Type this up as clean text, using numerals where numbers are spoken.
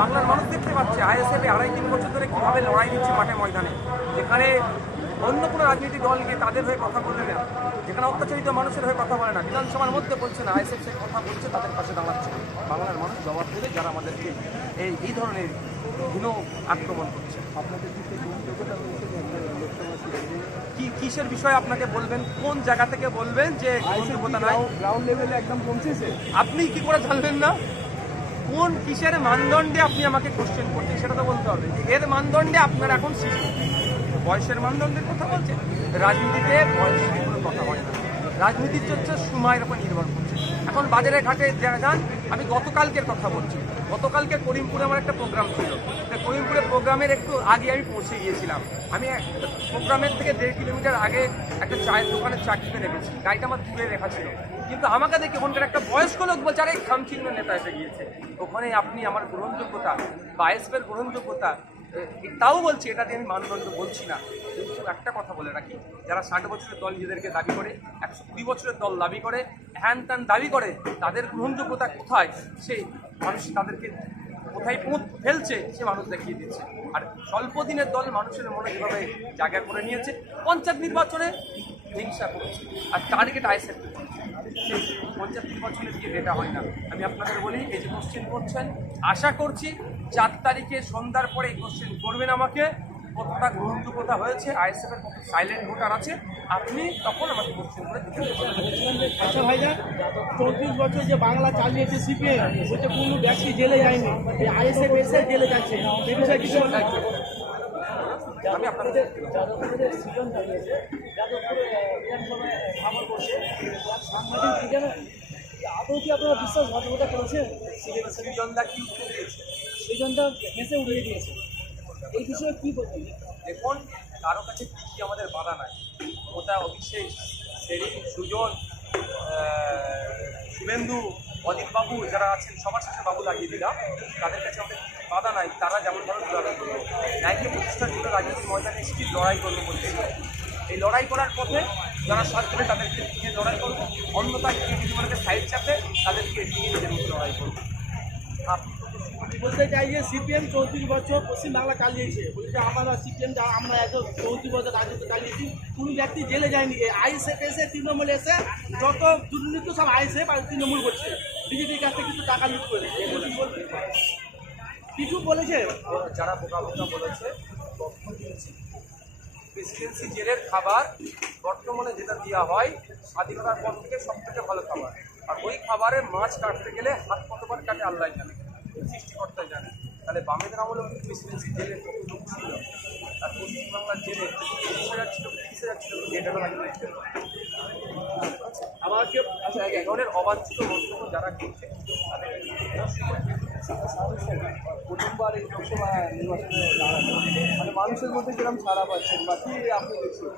বাংলার মানুষ দেখতে পাচ্ছে আইএসএফ 2.5-3 বছর ধরে কীভাবে লড়াই দিচ্ছে মাঠে ময়দানে, যেখানে অন্য কোনো রাজনৈতিক দল গিয়ে তাদের হয়ে কথা বলে না, যেখানে অত্যাচারিত মানুষের হয়ে কথা বলে না, বিধানসভার মধ্যে বলছে না, আইএসএফ সে কথা বলছে, তাদের পাশে দাঁড়াচ্ছে। বাংলার মানুষ জবাব দেবে যারা আমাদেরকে এই ধরনের ঘৃণ আক্রমণ করছে। আপনাদের কিসের বিষয়ে আপনাকে বলবেন, কোন জায়গা থেকে বলবেন যে গ্রহণযোগ্যতা নাই? গ্রাউন্ড লেভেলে একদম পৌঁছেছে। আপনি কি করে জানবেন না? কোন কিসের মানদণ্ডে আপনি আমাকে কোশ্চেন করছেন সেটা তো বলতে হবে। এর মানদণ্ডে আপনার এখন শিশু, বয়সের মানদণ্ডের কথা বলছেন। রাজনীতিতে বয়সের কোনো কথা হয় না, রাজনীতির হচ্ছে সময়ের উপর নির্ভর করছে। এখন বাজারে ঘাটে যান, আমি গতকালকের কথা বলছি, গতকালকে করিমপুরে আমার একটা প্রোগ্রাম ছিল, করিমপুরে প্রোগ্রামের একটু আগে আমি পৌঁছে গিয়েছিলাম। আমি প্রোগ্রামের থেকে 1.5 কিলোমিটার আগে একটা চায়ের দোকানে চা খেতে রেখেছি, গাড়িটা আমার দূরে রেখা ছিল, কিন্তু আমাকে দেখে ওখানকার একটা বয়স্ক লোক বলছে আরে খামচিহ্ন নেতা এসে গিয়েছে। ওখানে আপনি আমার গ্রহণযোগ্যতা বা আইএসএফের গ্রহণযোগ্যতা, তাও বলছি, এটা দিয়ে আমি মানদণ্ড বলছি না। কিন্তু একটা কথা বলে রাখি, যারা 60 বছরের দল নিজেদেরকে দাবি করে, 120 বছরের দল দাবি করে, হ্যান ত্যান দাবি করে, তাদের গ্রহণযোগ্যতা কোথায় সেই মানুষ তাদেরকে কোথায় ফেলছে সে মানুষ দেখিয়ে দিচ্ছে। আর স্বল্প দিনের দল মানুষের মনে যেভাবে জায়গা করে নিয়েছে, পঞ্চায়েত নির্বাচনে হিংসা করছে আর টার্গেট আইএসএফ করছে, সেই পঞ্চায়েত নির্বাচনে দিয়ে ডেটা হয় না। আমি আপনাদের বলি, এই যে কোশ্চেন করছেন, আশা করছি 4 তারিখে সন্ধ্যার পরে এই কোশ্চেন করবেন আমাকে, কতটা গ্রহণযোগ্যতা হয়েছে, আইএসএফের কত সাইলেন্ট ভোটার আছে, আপনি তখন আমাকে কোশ্চেন করে দিতে পারবেন। আচ্ছা ভাইজান, 34 বছর যে বাংলা চালিয়েছে সিপিএম, সেটা কোনো ব্যক্তি জেলে যায়নি, আইএসএফ এসে জেলে যাচ্ছে, এই বিষয়ে কিছু আমি আপনাদের আদৌ কি আপনারা বিশ্বাসঘাতকতা করেছেন? সৃজনদা কি উত্তর দিয়েছে? সৃজনদা হেসে উড়িয়ে দিয়েছে, এই বিষয়ে কি বলবেন? দেখুন, কারো কাছে কি আমাদের বাধা নাই, ওটা অভিষেক, সেরিন, সুজন, শুভেন্দু, অজিতবাবু যারা আছেন সবার সাথে বাবু লাগিয়ে দিলাম, তাদের কাছে আমাদের বাধা নাই, তারা যেমনভাবে লড়াই করবে, ন্যায়কে প্রতিষ্ঠার জন্য রাজনীতির ময়দানে স্টিল লড়াই করবে বলছে। এই লড়াই করার পথে যারা সাথ করে তাদেরকে নিয়ে লড়াই করবে, অন্যথায় জীবনকে সাইড চাপে তাদেরকে নিয়ে নিজের মধ্যে লড়াই করবে। বলতে চাই যে সিপিএম 34 বছর পশ্চিমবাংলা চালিয়েছে, বলছে আমরা সিপিএম আমরা এত 34 বছর রাজত্ব চালিয়েছি, কোনো ব্যক্তি জেলে যায়নি। আইএসএফ এসে তৃণমূল এসে যত দুর্নীতি সব আইএসএফ আর তৃণমূল করছে, বিজেপির কাছে কিছু টাকা লুট করে কিছু বলেছে। যারা বোকা বোকা বলেছে, প্রেসিডেন্সি জেলের খাবার বর্তমানে যেটা দেওয়া হয় স্বাধীনতার পর থেকে সব থেকে ভালো খাবার, আর ওই খাবারে মাছ কাটতে গেলে হাত কতবার কাটে আল্লাহ জানে, সৃষ্টিকর্তা জানে। তাহলে বামেদের আমলেও কিন্তু প্রেসিডেন্সি জেলের কত লোক ছিল, আর পশ্চিমবাংলার জেলে 20,000 ছিল, 30,000 ছিল, এটারও লাগবে। আমাকে এক ধরনের অবাঞ্ছিত মন্তব্য যারা করছে তাদের প্রথমবার এই লোকসভা নির্বাচনে দাঁড়ানো, মানে মানুষের মধ্যে কিরকম ছাড়া পাচ্ছেন বা কি আপনি দেখছেন?